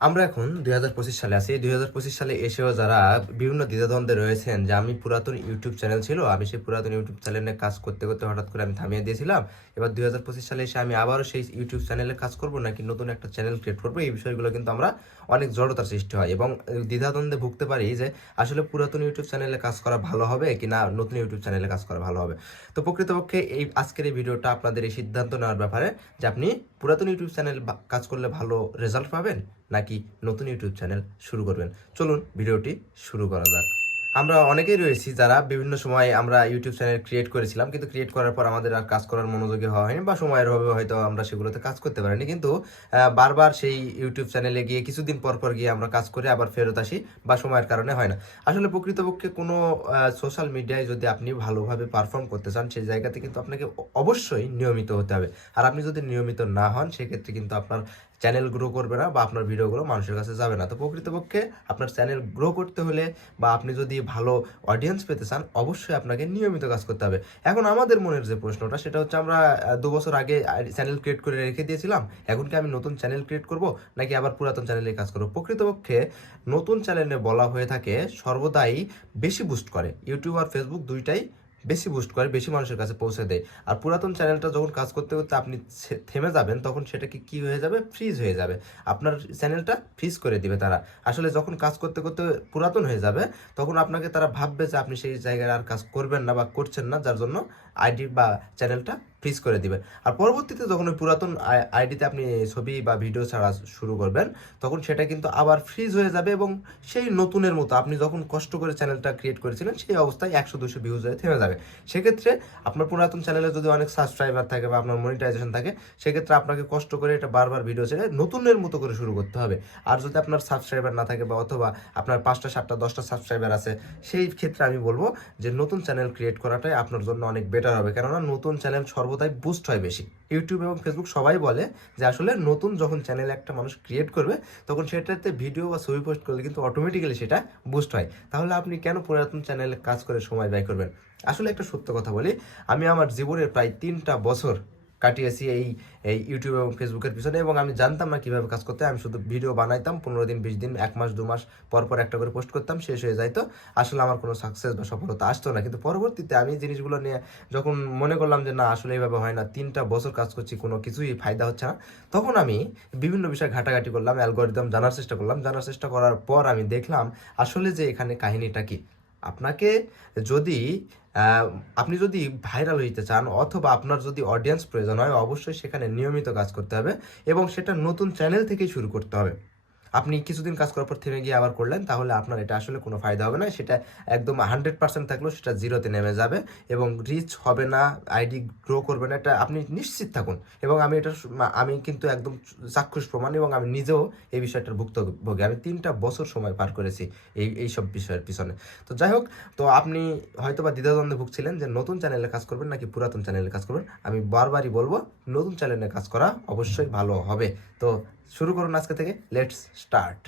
আমরা এখন ২০২৫ সালে আছি। ২০২৫ সালে এসেও যারা বিভিন্ন দ্বিধাদ্বন্দ্বে রয়েছেন যে আমি পুরাতন ইউটিউব চ্যানেল ছিল, আমি সেই পুরাতন ইউটিউব চ্যানেলে কাজ করতে, করতে হঠাৎ করে আমি থামিয়ে দিয়েছিলাম। এবার ২০২৫ সালে এসে আমি আবারও সেই ইউটিউব চ্যানেলে কাজ করব নাকি নতুন একটা চ্যানেল ক্রিয়েট করব, এই বিষয়গুলো কিন্তু আমরা অনেক জড়তার সৃষ্টি হয় এবং দ্বিধাদ্বন্দ্বে ভুগতে পারি যে আসলে পুরাতন ইউটিউব চ্যানেলে কাজ করা ভালো হবে কি না নতুন ইউটিউব চ্যানেলে কাজ করা ভালো হবে। তো প্রকৃতপক্ষে আজকের এই ভিডিওটা আপনাদের এই সিদ্ধান্ত নেওয়ার ব্যাপারে যে আপনি পুরাতন ইউটিউব চ্যানেল কাজ করলে ভালো রেজাল্ট পাবেন নাকি নতুন ইউটিউব চ্যানেল শুরু করবেন। চলুন ভিডিওটি শুরু করা যাক। আমরা অনেকেই রয়েছি যারা বিভিন্ন সময় আমরা ইউটিউব চ্যানেল ক্রিয়েট করেছিলাম, কিন্তু ক্রিয়েট করার পর আমাদের আর কাজ করার মনোযোগী হওয়া হয়নি বা সময়ের অভাবে হয়তো আমরা সেগুলোতে কাজ করতে পারিনি, কিন্তু বারবার সেই ইউটিউব চ্যানেলে গিয়ে কিছুদিন পর পর গিয়ে আমরা কাজ করে আবার ফেরত আসি বা সময়ের কারণে হয় না। আসলে প্রকৃতপক্ষে কোনো সোশ্যাল মিডিয়ায় যদি আপনি ভালোভাবে পারফর্ম করতে চান, সেই জায়গাতে কিন্তু আপনাকে অবশ্যই নিয়মিত হতে হবে। আর আপনি যদি নিয়মিত না হন, সেক্ষেত্রে কিন্তু আপনার চ্যানেল গ্রো করবে না বা আপনার ভিডিওগুলো মানুষের কাছে যাবে না। তো প্রকৃতপক্ষে আপনার চ্যানেল গ্রো করতে হলে বা আপনি যদি ভালো অডিয়েন্স পেতে চান, অবশ্যই আপনাকে নিয়মিত কাজ করতে হবে। এখন আমাদের মনের যে প্রশ্নটা, সেটা হচ্ছে আমরা ২ বছর আগে চ্যানেল ক্রিয়েট করে রেখে দিয়েছিলাম, এখন কি আমি নতুন চ্যানেল ক্রিয়েট করব নাকি আবার পুরাতন চ্যানেলে কাজ করব। প্রকৃতপক্ষে নতুন চ্যানেলে বলা হয়ে থাকে সর্বদাই বেশি বুস্ট করে, ইউটিউব আর ফেসবুক দুইটাই বেশি বুস্ট করে, বেশি মানুষের কাছে পৌঁছে দেয়। আর পুরাতন চ্যানেলটা যখন কাজ করতে করতে আপনি থেমে যাবেন, তখন সেটাকে কি হয়ে যাবে, ফ্রিজ হয়ে যাবে। আপনার চ্যানেলটা ফ্রিজ করে দিবে তারা। আসলে যখন কাজ করতে করতে পুরাতন হয়ে যাবে, তখন আপনাকে তারা ভাববে যে আপনি সেই জায়গায় আর কাজ করবেন না বা করছেন না, যার জন্য আইডি বা চ্যানেলটা ফ্রিজ করে দিবে। আর পরবর্তীতে যখন ওই পুরাতন আইডিতে আপনি ছবি বা ভিডিও ছাড়া শুরু করবেন, তখন সেটা কিন্তু আবার ফ্রিজ হয়ে যাবে এবং সেই নতুনের মতো আপনি যখন কষ্ট করে চ্যানেলটা ক্রিয়েট করেছিলেন সেই অবস্থায় ১০০-২০০ ভিউজ হয়ে থেমে যাবে। সেক্ষেত্রে আপনার পুরাতন চ্যানেলে যদি অনেক সাবস্ক্রাইবার থাকে বা আপনার মনিটাইজেশন থাকে, সেক্ষেত্রে আপনাকে কষ্ট করে এটা বারবার ভিডিও ছেড়ে নতুনের মতো করে শুরু করতে হবে। আর যদি আপনার সাবস্ক্রাইবার না থাকে বা অথবা আপনার ৫টা ৭টা ১০টা সাবস্ক্রাইবার আছে, সেই ক্ষেত্রে আমি বলবো যে নতুন চ্যানেল ক্রিয়েট করাটাই আপনার জন্য অনেক বেটার হবে, কেননা নতুন চ্যানেল সর্বদাই বুস্ট হয় বেশি। ইউটিউব এবং ফেসবুক সবাই বলে যে আসলে নতুন যখন চ্যানেল একটা মানুষ ক্রিয়েট করবে, তখন সেটাতে ভিডিও বা ছবি পোস্ট করলে কিন্তু অটোমেটিক্যালি সেটা বুস্ট হয়। তাহলে আপনি কেন পুরাতন চ্যানেলে কাজ করে সময় ব্যয় করবেন। আসলে একটা সত্য কথা বলি, আমি আমার জীবনের প্রায় ৩টা বছর কাটিয়েছি এই এই ইউটিউব এবং ফেসবুকের পিছনে, এবং আমি জানতাম না কীভাবে কাজ করতে হয়। আমি শুধু ভিডিও বানাইতাম, ১৫ দিন ২০ দিন ১ মাস ২ মাস পর পর একটা করে পোস্ট করতাম, শেষ হয়ে যাইতো। আসলে আমার কোনো সাকসেস বা সফলতা আসতো না। কিন্তু পরবর্তীতে আমি জিনিসগুলো নিয়ে যখন মনে করলাম যে না, আসলে এইভাবে হয় না, ৩টা বছর কাজ করছি, কোনো কিছুই ফায়দা হচ্ছে না, তখন আমি বিভিন্ন বিষয়ে ঘাটাঘাটি করলাম, অ্যালগোরিদম জানার চেষ্টা করলাম। জানার চেষ্টা করার পর আমি দেখলাম আসলে যে এখানে কাহিনীটা কি। আপনাকে যদি আহ, আপনি যদি ভাইরাল হইতে চান অথবা আপনার যদি অডিয়েন্স প্রয়োজন হয়, অবশ্যই সেখানে নিয়মিত কাজ করতে হবে এবং সেটা নতুন চ্যানেল থেকেই শুরু করতে হবে। আপনি কিছুদিন কাজ করার পর থেমে গিয়ে আবার করলেন, তাহলে আপনার এটা আসলে কোনো ফায়দা হবে না। সেটা একদম 100% থাকলেও সেটা জিরোতে নেমে যাবে এবং রিচ হবে না, আইডি গ্রো করবে না, এটা আপনি নিশ্চিত থাকুন। এবং আমি এটা আমি কিন্তু একদম চাক্ষুষ প্রমাণ, এবং আমি নিজেও এই বিষয়টার ভুক্তভোগী। আমি 3টা বছর সময় পার করেছি এইসব বিষয়ের পিছনে। তো যাই হোক, তো আপনি হয়তো বা দ্বিধাদ্বন্দ্বে ভুগছিলেন যে নতুন চ্যানেলে কাজ করবেন নাকি পুরাতন চ্যানেলে কাজ করবেন। আমি বারবারই বলবো নতুন চ্যানেলে কাজ করা অবশ্যই ভালো হবে। তো শুরু করুন আজকে থেকে, লেটস স্টার্ট।